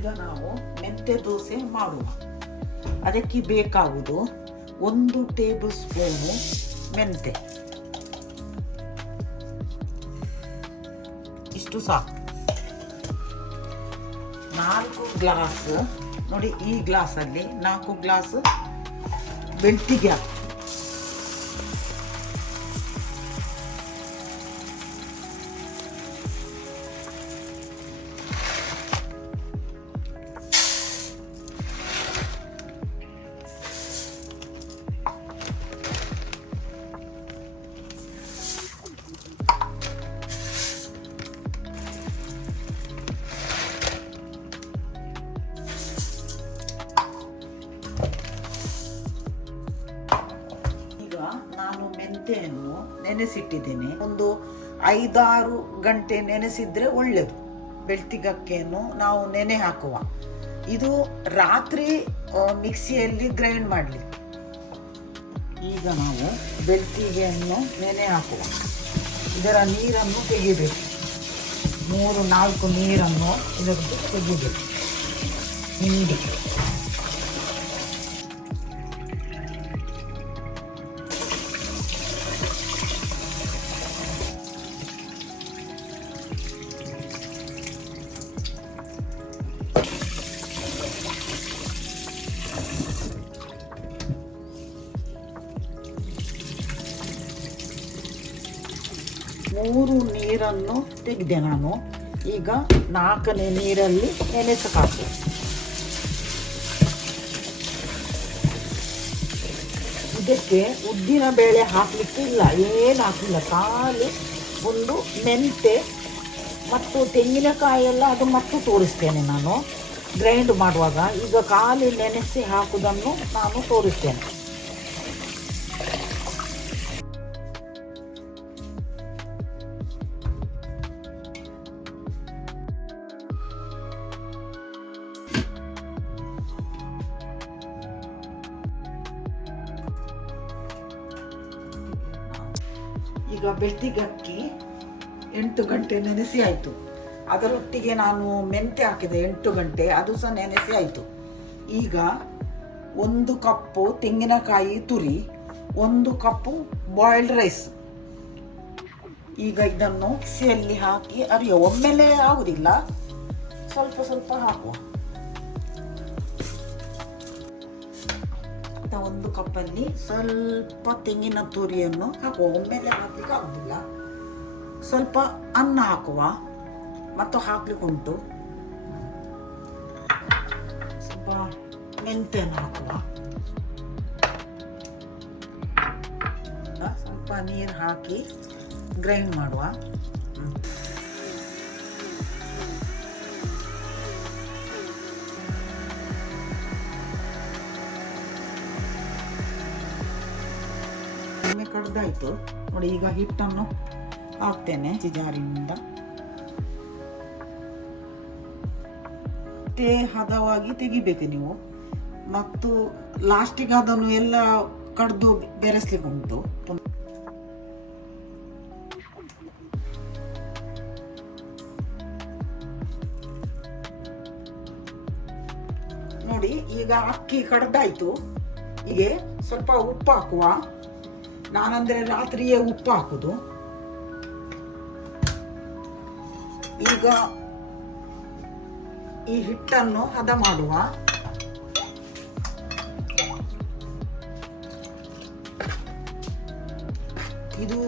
ಈಗ ನಾವು ಮೆಂತ್ಯ ದೋಸೆ ಮಾಡುವ. ಅದಕ್ಕೆ ಬೇಕಾಗುವುದು 1 ಟೇಬಲ್ ಸ್ಪೂನು ಮೆಂತ್ಯ, ಇಷ್ಟು ಸಾಕು. 4 ಗ್ಲಾಸ್, ನೋಡಿ ಈ ಗ್ಲಾಸಲ್ಲಿ 4 ಗ್ಲಾಸ್ ಬೆಳ್ತಿಗೆ ಹಾಕಿ. ನಾನು ಮೆಂತ್ಯವನ್ನು ನೆನೆಸಿಟ್ಟಿದ್ದೇನೆ. ಒಂದು 5-6 ಗಂಟೆ ನೆನೆಸಿದ್ರೆ ಒಳ್ಳೆಯದು. ಬೆಳ್ತಿಗಕ್ಕೆಯನ್ನು ನಾವು ನೆನೆ ಹಾಕುವ. ಇದು ರಾತ್ರಿ ಮಿಕ್ಸಿಯಲ್ಲಿ ಗ್ರೈಂಡ್ ಮಾಡಲಿ. ಈಗ ನಾವು ಬೆಳ್ತಿಗೆಯನ್ನು ನೆನೆ ಹಾಕುವ. ಇದರ ನೀರನ್ನು ತೆಗಿಬೇಕು. 3-4 ನೀರನ್ನು ಇದಕ್ಕೆ ತೆಗಿಬೇಕು. ಹಿಂಡಿ 3 ನೀರನ್ನು ತೆಗೆದೆ ನಾನು. ಈಗ 4ನೇ ನೀರಲ್ಲಿ ನೆನೆಸಬೇಕು. ಇದಕ್ಕೆ ಉದ್ದಿನ ಬೇಳೆ ಹಾಕಲಿಕ್ಕೆ ಇಲ್ಲ, ಏನು ಹಾಕಲಿಲ್ಲ. ಖಾಲಿ ಒಂದು ಮೆಂತೆ ಮತ್ತು ತೆಂಗಿನಕಾಯಿ ಅದು ಮತ್ತು ತೋರಿಸ್ತೇನೆ ನಾನು ಗ್ರೈಂಡ್ ಮಾಡುವಾಗ. ಈಗ ಖಾಲಿ ನೆನೆಸಿ ಹಾಕುವುದನ್ನು ನಾನು ತೋರಿಸ್ತೇನೆ. ಈಗ ಬೆಳ್ತಿಗಕ್ಕಿ 8 ಗಂಟೆ ನೆನೆಸಿ ಆಯಿತು. ಅದರೊಟ್ಟಿಗೆ ನಾನು ಮೆಂತ್ಯ ಹಾಕಿದೆ 8 ಗಂಟೆ, ಅದು ಸಹ ನೆನೆಸಿ ಆಯಿತು. ಈಗ 1 ಕಪ್ಪು ತೆಂಗಿನಕಾಯಿ ತುರಿ, 1 ಕಪ್ಪು ಬಾಯ್ಲ್ಡ್ ರೈಸ್. ಈಗ ಇದನ್ನು ಮಿಕ್ಸಿಯಲ್ಲಿ ಹಾಕಿ ಅರಿಯುವ. ಒಮ್ಮೆಲೆ ಆಗುದಿಲ್ಲ, ಸ್ವಲ್ಪ ಸ್ವಲ್ಪ ಹಾಕುವ. 1 ಕಪ್ಪಲ್ಲಿ ಸ್ವಲ್ಪ ತೆಂಗಿನ ತುರಿಯನ್ನು ಹಾಕುವ. ಒಮ್ಮೆಲೆ ಹಾಕ್ಲಿಕ್ಕೆ ಆಗುದಿಲ್ಲ. ಸ್ವಲ್ಪ ಅನ್ನ ಹಾಕುವ ಮತ್ತು ಹಾಕ್ಲಿಕ್ಕೆ ಉಂಟು. ಸ್ವಲ್ಪ ಮೆಂತ್ಯನ ಹಾಕುವ. ಸ್ವಲ್ಪ ನೀರು ಹಾಕಿ ಗ್ರೈಂಡ್ ಮಾಡುವ. ಕಡ್ದಾಯ್ತು ನೋಡಿ. ಈಗ ಹಿಟ್ಟನ್ನು ಹಾಕ್ತೇನೆ ಜಾರಿನಿಂದ. ಹದವಾಗಿ ತೆಗಿಬೇಕು ನೀವು. ಮತ್ತು ಲಾಸ್ಟಿಗೆ ಅದನ್ನು ಎಲ್ಲ ಕಡ್ದು ಬೆರೆಸ್ಲಿಕ್ಕೆ ಉಂಟು. ನೋಡಿ ಈಗ ಅಕ್ಕಿ ಕಡ್ದಾಯ್ತು. ಹೀಗೆ ಸ್ವಲ್ಪ ಉಪ್ಪು ಹಾಕುವ. ನಾನಂದ್ರೆ ರಾತ್ರಿಯೇ ಉಪ್ಪು ಹಾಕುದು. ಈಗ ಈ ಹಿಟ್ಟನ್ನು ಹದ ಮಾಡುವ. ಇದು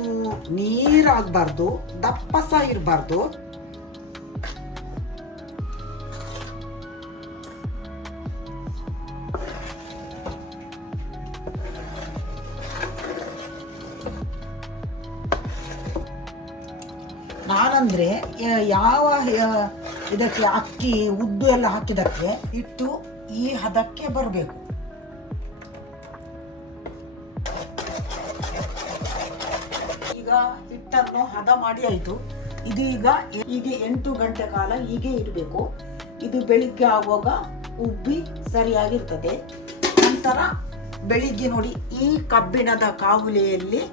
ನೀರಾಗಬಾರ್ದು, ದಪ್ಪ ಸಹ ಇರಬಾರ್ದು. ನಾನಂದ್ರೆ ಯಾವ ಇದಕ್ಕೆ ಅಕ್ಕಿ ಉದ್ದು ಎಲ್ಲ ಹಾಕಿದಕ್ಕೆ ಹಿಟ್ಟು ಈ ಹದಕ್ಕೆ ಬರಬೇಕು. ಈಗ ಹಿಟ್ಟನ್ನು ಹದ ಮಾಡಿ ಆಯಿತು. ಇದು ಈಗ ಹೀಗೆ 8 ಗಂಟೆ ಕಾಲ ಹೀಗೆ ಇಡಬೇಕು. ಇದು ಬೆಳಿಗ್ಗೆ ಆಗುವಾಗ ಉಬ್ಬಿ ಸರಿಯಾಗಿರ್ತದೆ. ನಂತರ ಬೆಳಿಗ್ಗೆ ನೋಡಿ ಈ ಕಬ್ಬಿಣದ ಕಾವುಲೆಯಲ್ಲಿ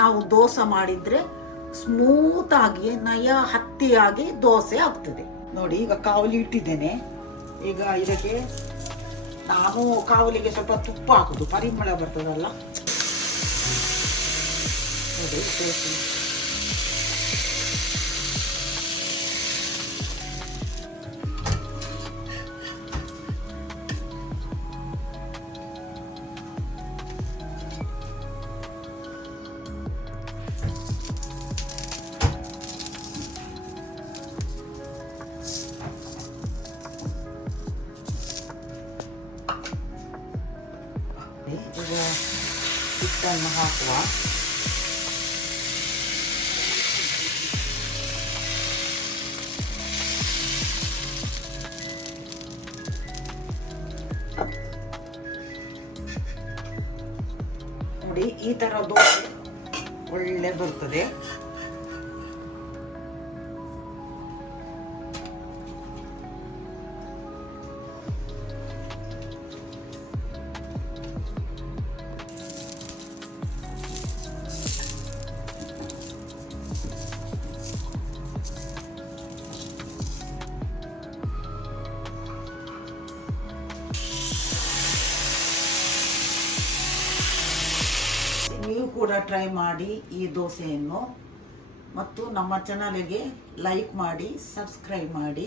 ನಾವು ದೋಸೆ ಮಾಡಿದ್ರೆ ಸ್ಮೂತ್ ಆಗಿ ನಯ ಹತ್ತಿಯಾಗಿ ದೋಸೆ ಆಗ್ತದೆ. ನೋಡಿ ಈಗ ಕಾವಲಿ ಇಟ್ಟಿದ್ದೇನೆ. ಈಗ ಇದಕ್ಕೆ ನಾನು ಕಾವಲಿಗೆ ಸ್ವಲ್ಪ ತುಪ್ಪ ಹಾಕುದು, ಪರಿಮಳ ಬರ್ತದಲ್ಲ. ನೋಡಿ ದೋಸೆ ಈಗ ಹಿಟ್ಟನ್ನು ಹಾಕುವ. ನೋಡಿ ಈ ತರ ದೋಸೆ ಒಳ್ಳೆ ಬರ್ತದೆ. ನೀವು ಕೂಡ ಟ್ರೈ ಮಾಡಿ ಈ ದೋಸೆಯನ್ನು, ಮತ್ತು ನಮ್ಮ ಚಾನಲ್ಗೆ ಲೈಕ್ ಮಾಡಿ, ಸಬ್ಸ್ಕ್ರೈಬ್ ಮಾಡಿ.